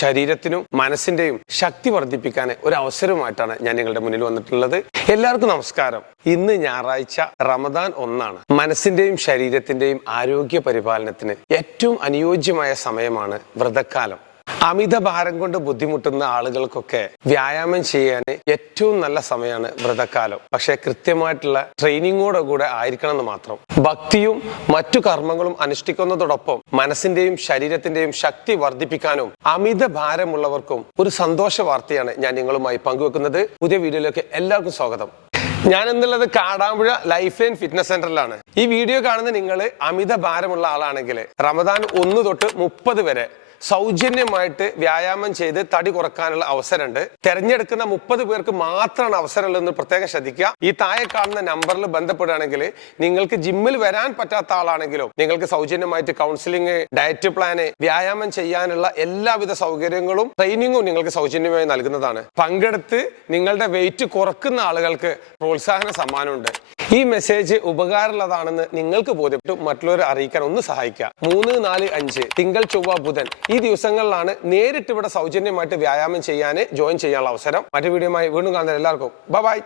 ശരീരത്തിനും മനസ്സിന്റെയും ശക്തി വർദ്ധിപ്പിക്കാൻ ഒരു അവസരമായിട്ടാണ് ഞാൻ നിങ്ങളുടെ മുന്നിൽ വന്നിട്ടുള്ളത്. എല്ലാവർക്കും നമസ്കാരം. ഇന്ന് ഞായറാഴ്ച, റമദാൻ 1 മനസ്സിന്റെയും ശരീരത്തിന്റെയും ആരോഗ്യ പരിപാലനത്തിന് ഏറ്റവും അനുയോജ്യമായ സമയമാണ് വ്രതക്കാലം. അമിത ഭാരം കൊണ്ട് ബുദ്ധിമുട്ടുന്ന ആളുകൾക്കൊക്കെ വ്യായാമം ചെയ്യാൻ ഏറ്റവും നല്ല സമയമാണ് വ്രതക്കാലം. പക്ഷെ കൃത്യമായിട്ടുള്ള ട്രെയിനിങ്ങോടെ കൂടെ ആയിരിക്കണം എന്ന് മാത്രം. ഭക്തിയും മറ്റു കർമ്മങ്ങളും അനുഷ്ഠിക്കുന്നതോടൊപ്പം മനസ്സിന്റെയും ശരീരത്തിന്റെയും ശക്തി വർദ്ധിപ്പിക്കാനും അമിത ഭാരമുള്ളവർക്കും ഒരു സന്തോഷ വാർത്തയാണ് ഞാൻ നിങ്ങളുമായി പങ്കുവെക്കുന്നത്. പുതിയ വീഡിയോയിലേക്ക് എല്ലാവർക്കും സ്വാഗതം. ഞാൻ എന്നുള്ളത് കാടാമ്പുഴ ലൈഫ് ലൈൻ ഫിറ്റ്നസ് സെന്ററിലാണ്. ഈ വീഡിയോ കാണുന്ന നിങ്ങൾ അമിത ഭാരമുള്ള ആളാണെങ്കിൽ റമദാൻ 1 തൊട്ട് 30 വരെ സൗജന്യമായിട്ട് വ്യായാമം ചെയ്ത് തടി കുറക്കാനുള്ള അവസരമുണ്ട്. തെരഞ്ഞെടുക്കുന്ന 30 പേർക്ക് മാത്രമാണ് അവസരമുള്ളതെന്ന് പ്രത്യേകം ശ്രദ്ധിക്കുക. ഈ താഴെ കാണുന്ന നമ്പറിൽ ബന്ധപ്പെടുകയാണെങ്കിൽ നിങ്ങൾക്ക് ജിമ്മിൽ വരാൻ പറ്റാത്ത ആളാണെങ്കിലും നിങ്ങൾക്ക് സൗജന്യമായിട്ട് കൗൺസിലിംഗ്, ഡയറ്റ് പ്ലാന്, വ്യായാമം ചെയ്യാനുള്ള എല്ലാവിധ സൗകര്യങ്ങളും ട്രെയിനിങ്ങും നിങ്ങൾക്ക് സൗജന്യമായി നൽകുന്നതാണ്. പങ്കെടുത്ത് നിങ്ങളുടെ വെയിറ്റ് കുറക്കുന്ന ആളുകൾക്ക് പ്രോത്സാഹന സമ്മാനമുണ്ട്. ഈ മെസ്സേജ് ഉപകാരമുള്ളതാണെന്ന് നിങ്ങൾക്ക് ബോധ്യപ്പെട്ടു മറ്റുള്ളവരെ അറിയിക്കാൻ ഒന്ന് സഹായിക്കുക. 3, 4, 5 തിങ്കൾ, ചൊവ്വ, ബുധൻ ഈ ദിവസങ്ങളിലാണ് നേരിട്ട് ഇവിടെ സൗജന്യമായിട്ട് വ്യായാമം ചെയ്യാൻ ജോയിൻ ചെയ്യാനുള്ള അവസരം. മറ്റു വീഡിയോയുമായി വീണ്ടും കാണുന്ന എല്ലാവർക്കും ബൈ.